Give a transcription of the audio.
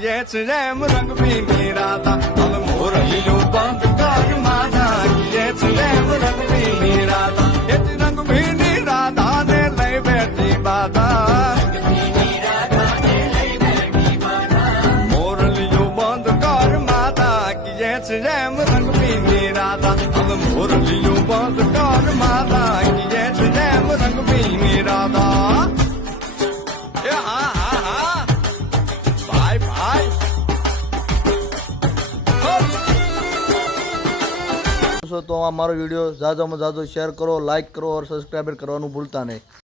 किए रेम रंग पीनी राधा अब मोरलियो बंद कर माना किए रेम रंग पीनी राधा ये रंग पीनी राधा ने लई बैठी बाधा मोरलियो बंद कर माता किए रेम रंग पीनी राधा अब मोरलियो बंद कर माता किए रेम रंग पीनी राधा तो हमारा वीडियो ज़्यादा में ज़्यादा शेयर करो, लाइक करो और सब्सक्राइब करवाना भूलता नहीं।